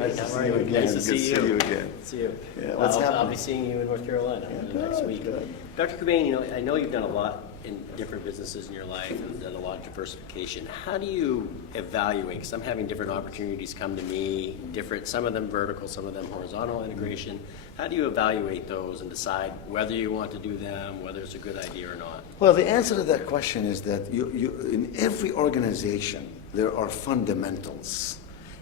Nice How to are see you you? again. Nice to Good see you. again. See you. Yeah, what's I'll happening? be seeing you in North Carolina next week. Good. Dr. Cobain, I know you've done a lot in different businesses in your life and done a lot of diversification. How do you evaluate? Because I'm having different opportunities come to me, some of them vertical, some of them horizontal integration. How do you evaluate those and decide whether you want to do them, whether it's a good idea or not? Well, the answer to that question is that in every organization, there are fundamentals.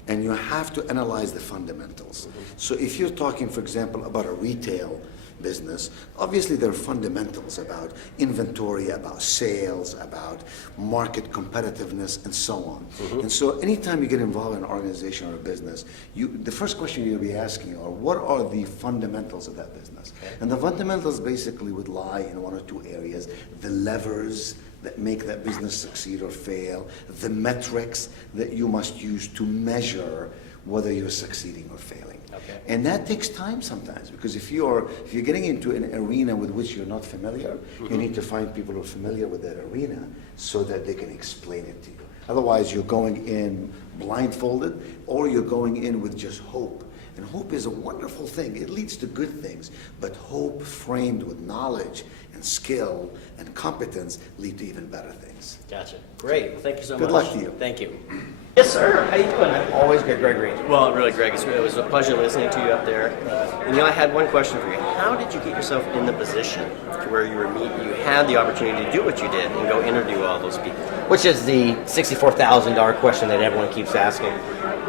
And you have to analyze the fundamentals. So if you're talking, for example, about a retail business, obviously there are fundamentals about inventory, about sales, about market competitiveness, and so on. And so anytime you get involved in an organization or a business, the first question you'll be asking are, what are the fundamentals of that business? Okay. And the fundamentals basically would lie in one or two areas: the levers that make that business succeed or fail, the metrics that you must use to measure whether you're succeeding or failing. Okay. And that takes time sometimes, because if you're getting into an arena with which you're not familiar, you need to find people who are familiar with that arena so that they can explain it to you. Otherwise, you're going in blindfolded, or you're going in with just hope. And hope is a wonderful thing. It leads to good things. But hope framed with knowledge and skill and competence lead to even better things. Gotcha. Great. Well, thank you so much. Good luck to you. Thank you. Yes, sir. How you doing? Always good, Gregory. Well, really, Greg, it was a pleasure listening to you up there. And I had one question for you. How did you get yourself in the position to where you had the opportunity to do what you did and go interview all those people? Which is the $64,000 question that everyone keeps asking.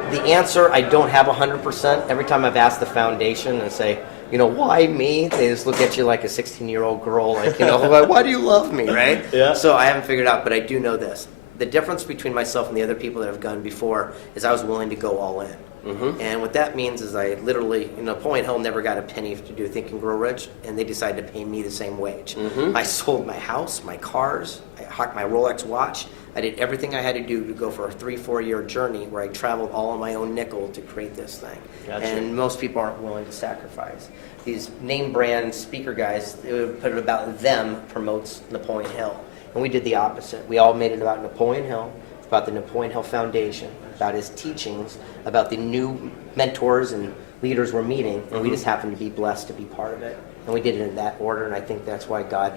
The answer, I don't have 100%. Every time I've asked the foundation and say, why me? They just look at you like a 16-year-old girl, like, like, why do you love me, right? Yeah. So I haven't figured it out, but I do know this. The difference between myself and the other people that have gone before is I was willing to go all in. And what that means is I literally, Napoleon Hill never got a penny to do Think and Grow Rich, and they decided to pay me the same wage. I sold my house, my cars, I hawked my Rolex watch. I did everything I had to do to go for a 3-4 year journey where I traveled all on my own nickel to create this thing. Gotcha. And most people aren't willing to sacrifice. These name brand speaker guys, they would put it about them promotes Napoleon Hill. And we did the opposite. We all made it about Napoleon Hill, about the Napoleon Hill Foundation, about his teachings, about the new mentors and leaders we're meeting, and we just happened to be blessed to be part of it. And we did it in that order, and I think that's why God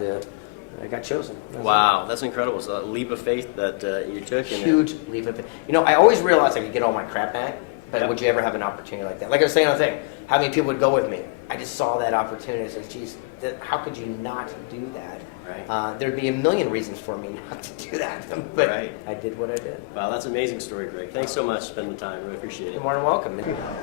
got chosen. Wow, that's incredible. So a leap of faith that you took. Huge leap of faith. I always realized I could get all my crap back, but would you ever have an opportunity like that? Like I was saying on the thing, how many people would go with me? I just saw that opportunity. I said, geez, how could you not do that? Right. There'd be a million reasons for me not to do that, but I did what I did. Wow, that's an amazing story, Greg. Thanks so much for spending the time. Really appreciate it. You're more than welcome.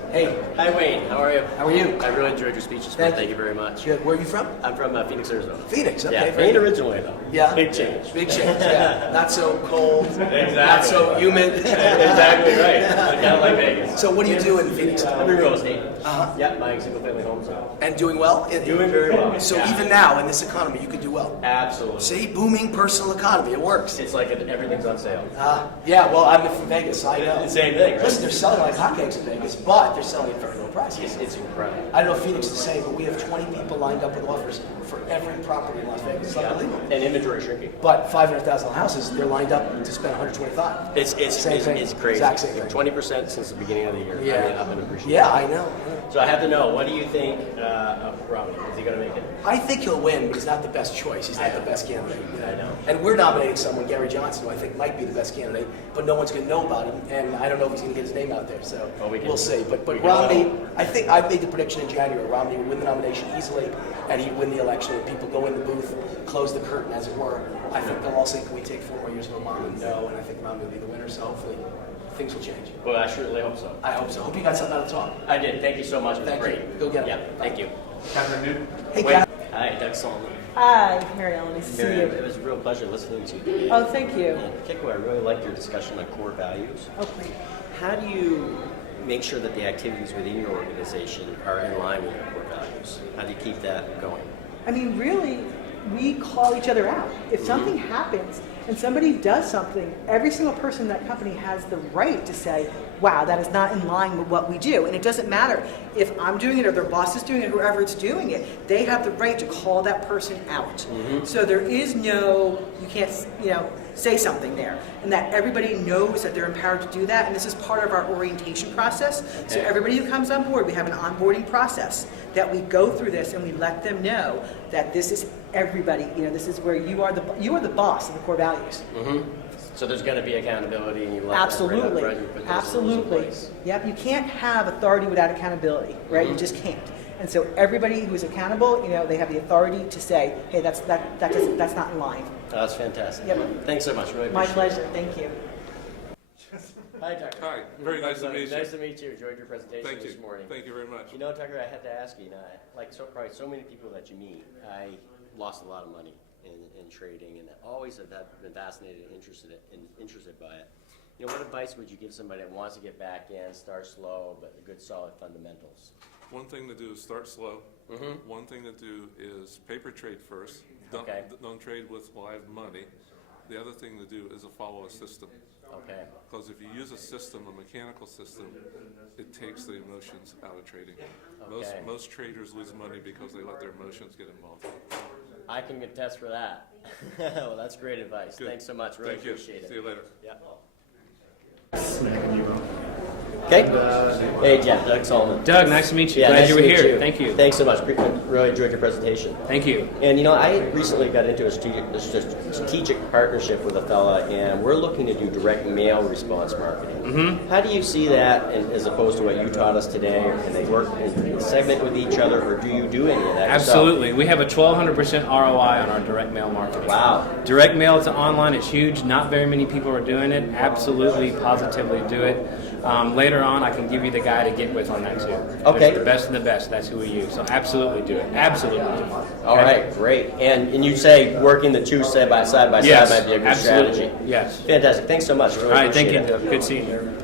Hey. Hi, Wayne. How are you? How are you? I really enjoyed your speeches. Thank you very much. Good. Where are you from? I'm from Phoenix, Arizona. Phoenix. Okay. Yeah, very Maine good. originally, though. Yeah. Big change. Big change. Yeah. Not so cold. Exactly. Not so humid. Exactly right. Kind of like Vegas. So what do you do in Phoenix? I'm in real estate. Uh-huh. Yeah, buying single-family homes. And doing well? Doing very well. So Yeah. even now in this economy, you could do well. Absolutely. See, booming personal economy. It works. It's like everything's on sale. Yeah. Well, I'm from Vegas. I know. Same thing, right? Listen, they're selling like hotcakes in Vegas, but they're selling at very low prices. It's incredible. I don't know if Phoenix is the same, but we have 20 people lined up with offers for every property in Las Vegas. It's unbelievable. And inventory shrinking. But 500,000 houses, they're lined up to spend 125. It's Same thing. it's crazy. Exact same thing. 20% since the beginning of the year. Yeah. I mean, I've been appreciating. Yeah, I know. So I have to know, what do you think of Romney? Is he going to make it? I think he'll win, but he's not the best choice. He's not the best candidate. I know. And we're nominating someone, Gary Johnson, who I think might be the best candidate, but no one's going to know about him, and I don't know if he's going to get his name out there. So Well, we can- we'll see. But we can Romney, all- I think I made the prediction in January. Romney would win the nomination easily, and he'd win the election. And people go in the booth, close the curtain, as it were. I think they'll all say, "Can we take 4 more years of Obama?" No, and I think Romney will be the winner. So hopefully, things will change. Well, I surely hope so. I hope so. Hope you got something out of the talk. I did. Thank you so much. It was Thank great. you. Go get it. Yeah, thank you. Catherine Newton. Hey, Wait. Kat. Hi, Doug Solomon. Hi, Mary Ellen. Nice to see Miriam, you. it was a real pleasure listening to you. Oh, thank you. In particular, I really liked your discussion on core values. Oh, great. How do you make sure that the activities within your organization are in line with your core values? How do you keep that going? I mean, really, we call each other out. If something happens and somebody does something, every single person in that company has the right to say, wow, that is not in line with what we do. And it doesn't matter if I'm doing it or their boss is doing it, whoever's doing it, they have the right to call that person out. So there is no, you can't, say something there. And that everybody knows that they're empowered to do that. And this is part of our orientation process. So everybody who comes on board, we have an onboarding process that we go through this and we let them know that this is everybody, this is where you are the boss of the core values. So there's going to be accountability, and you let Absolutely. that right up front, you put those rules in Absolutely. place. Yep, you can't have authority without accountability, right? You just can't. And so everybody who is accountable, they have the authority to say, hey, that's not in line. That's fantastic. Yep. Thanks so much. Really My appreciate pleasure. Thank you. it. Hi, Tucker. Hi, very nice to meet you. Nice to meet you. Enjoyed your presentation Thank you. this morning. Thank you very much. Tucker, I had to ask you, like probably so many people that you meet, I lost a lot of money in trading, and always have been fascinated and interested by it. What advice would you give somebody that wants to get back in, start slow, but the good solid fundamentals? One thing to do is start slow. One thing to do is paper trade first. Okay. Don't trade with live money. The other thing to do is to follow a system. Okay. Because if you use a system, a mechanical system, it takes the emotions out of trading. Okay. Most traders lose money because they let their emotions get involved. I can attest for that. Well, that's great advice. Good. Thanks so much. Really Thank you. appreciate it. See you later. Yeah. Okay. Hey, Jeff. Doug Solomon. Doug, nice to meet you. Yeah, Glad nice you to were meet here. you. Thank you. Thanks so much. Really enjoyed your presentation. Thank you. And I recently got into a strategic partnership with a fella, and we're looking to do direct mail response marketing. How do you see that, as opposed to what you taught us today? Can they work in segment with each other, or do you do any of that yourself? Absolutely. We have a 1,200% ROI on our direct mail marketing. Wow. Direct mail to online is huge. Not very many people are doing it. Absolutely, positively do it. Later on, I can give you the guy to get with on that too. Okay. There's the best of the best. That's who we use. So absolutely do it. Absolutely do it. All right, great. And you say working the two side by side Yes, might be a good absolutely. strategy. Yes. Fantastic. Thanks so much. Really All right. Thank you, appreciate it. Doug. Good seeing you.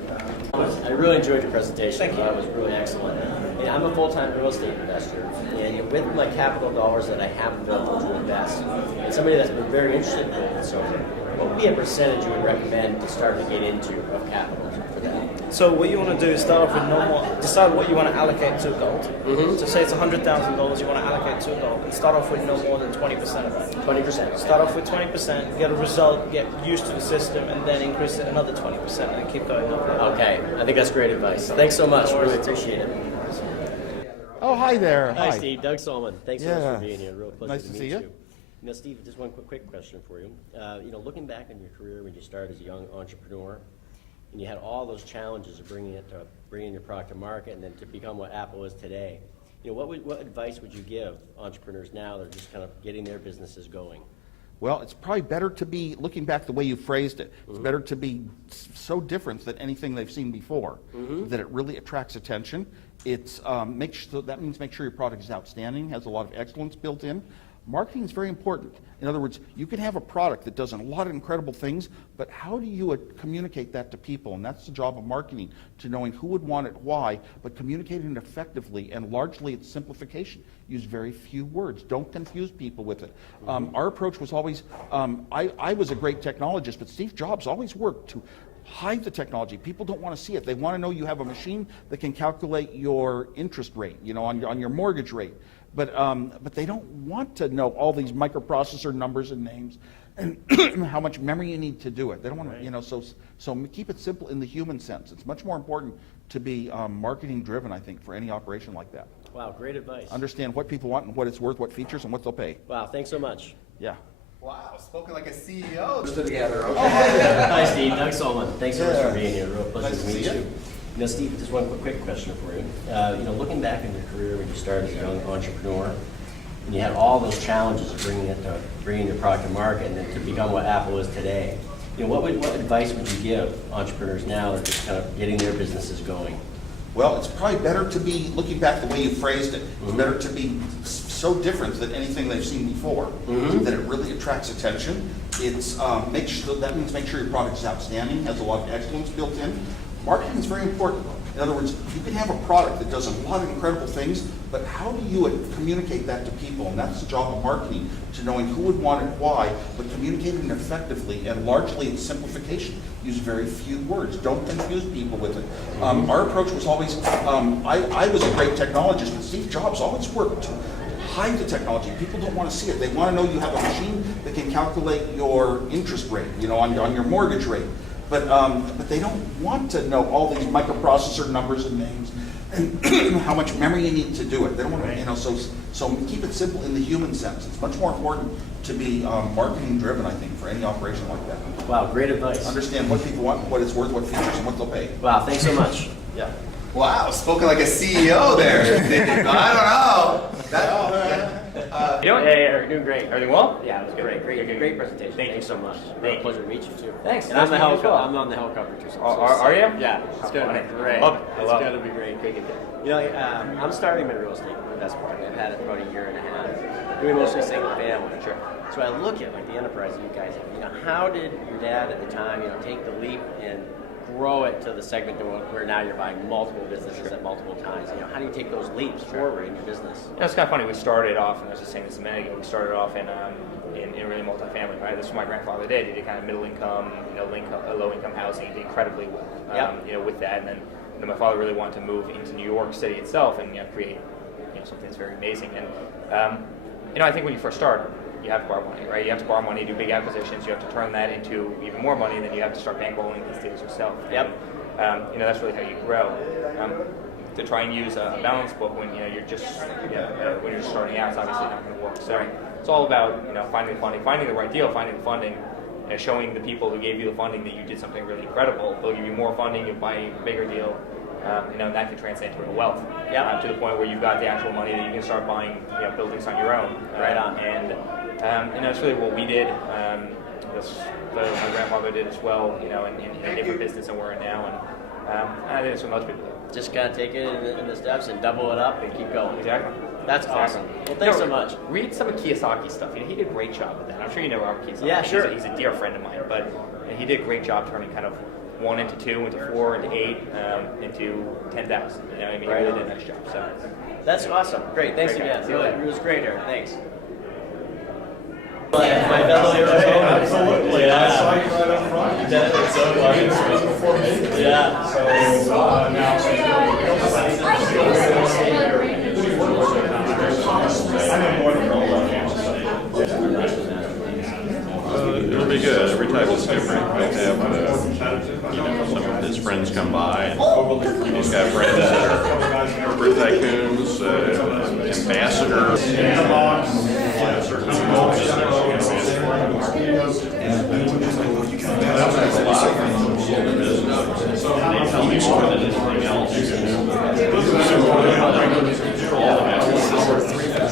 I really enjoyed your presentation. Thank you. It was really excellent. And I'm a full-time real estate investor, and with my capital dollars that I have available to invest, and somebody that's been very interested in gold and silver, what would be a percentage you would recommend to start to get into of capital for that? So what you want to do is start off with decide what you want to allocate to gold. So say it's $100,000 you want to allocate to gold, and start off with no more than 20% of that. 20%. Start off with 20%, get a result, get used to the system, and then increase it another 20%, and keep going up. Okay, I think that's great advice. Thanks so much. Really appreciate it. Oh, hi there. Hi, Steve. Doug Solomon. Thanks so much Yeah. for being here. Real pleasure Nice to to meet see you. Steve, just one quick question for you. Looking back on your career when you started as a young entrepreneur, and you had all those challenges of bringing your product to market, and then to become what Apple is today, what advice would you give entrepreneurs now that are just kind of getting their businesses going? Well, it's probably better to be, looking back the way you phrased it, it's better to be so different than anything they've seen before, that it really attracts attention. It's that means make sure your product is outstanding, has a lot of excellence built in. Marketing is very important. In other words, you can have a product that does a lot of incredible things, but how do you communicate that to people? And that's the job of marketing, to knowing who would want it, why, but communicating it effectively, and largely it's simplification. Use very few words. Don't confuse people with it. Our approach was always, I was a great technologist, but Steve Jobs always worked to hide the technology. People don't want to see it. They want to know you have a machine that can calculate your interest rate, on your mortgage rate. But they don't want to know all these microprocessor numbers and names and how much memory you need to do it. They don't want to, so keep it simple in the human sense. It's much more important to be marketing driven, I think, for any operation like that. Wow, great advice. Understand what people want and what it's worth, what features, and what they'll pay. Wow, thanks so much. Yeah. Wow, spoken like a CEO. Hi, Steve. Doug Solomon. Thanks so much for being here. Real pleasure to meet you. Steve, just one quick question for you. Looking back in your career when you started as a young entrepreneur, and you had all those challenges of bringing your product to market, and then to become what Apple is today, what advice would you give entrepreneurs now that are just kind of getting their businesses going? Well, it's probably better to be, looking back the way you phrased it, it's better to be so different than anything they've seen before, that it really attracts attention. It's that means make sure your product is outstanding, has a lot of excellence built in. Marketing is very important. In other words, you can have a product that does a lot of incredible things, but how do you communicate that to people? And that's the job of marketing, to knowing who would want it, why, but communicating effectively, and largely it's simplification. Use very few words. Don't confuse people with it. Our approach was always, I was a great technologist, but Steve Jobs always worked to hide the technology. People don't want to see it. They want to know you have a machine that can calculate your interest rate, on your mortgage rate. But they don't want to know all these microprocessor numbers and names and how much memory you need to do it. They don't want to, so keep it simple in the human sense. It's much more important to be marketing driven, I think, for any operation like that. Wow, great advice. Understand what people want, what it's worth, what features, and what they'll pay. Wow, thanks so much. Yeah. Wow, spoken like a CEO there. I don't know. You know, Hey, Eric, doing great. everything well? Yeah, it was great. Great presentation. Thank you so much. Thank you. Pleasure to meet you too. Thanks. And I'm Nice the to meet you as helicopter. well. I'm on the helicopter too. So Are you? Yeah, it's gonna funny. be great. Love it. I It's love gonna it. be great. I'm starting in real estate. That's part. I've had it for about a year and a half. Doing mostly single family. Sure. So I look at like the enterprise that you guys have. How did your dad at the time, take the leap and grow it to the segment where now you're buying multiple businesses at multiple times? How do you take those leaps forward in your business? It's kind of funny. We started off, and I was just saying this a minute ago. We started off in really multifamily, right? This is what my grandfather did. He did kind of middle income, low income housing. He did incredibly well, with that. And then, my father really wanted to move into New York City itself and create, something that's very amazing. And I think when you first start, you have to borrow money, right? You have to borrow money, do big acquisitions. You have to turn that into even more money, and then you have to start bankrolling these deals yourself. Yep. And, that's really how you grow. To try and use a balanced book when you're just when you're starting out, it's obviously not going to work. So it's all about finding the funding, finding the right deal, finding the funding, showing the people who gave you the funding that you did something really incredible. They'll give you more funding, you buy a bigger deal. And that can translate to real wealth. To the point where you've got the actual money that you can start buying buildings on your own. Right on. And that's really what we did. That's what my grandfather did as well. In a different business than we're in now. And I think that's what most people do. Just gotta take it in the steps and double it up and keep going. Exactly. That's awesome. Well, thanks so much. Read some of Kiyosaki's stuff. He did a great job with that. I'm sure you know Robert Kiyosaki. Yeah, sure. He's a dear friend of mine, but he did a great job turning kind of 1 into 2 into 4 into 8 into 10,000. He really did a nice job. So That's awesome. Great. Thanks Great guy. again. See you later. It was great, Eric. Thanks. My fellow Arizona. Absolutely. Yeah. I saw you right up front. You did it so well. You speak before me. Yeah. So now since I know more than all about Kansas. It'll be good. Every time it's different. Might have some of his friends come by. And he's got friends that are corporate tycoons, ambassadors, and certain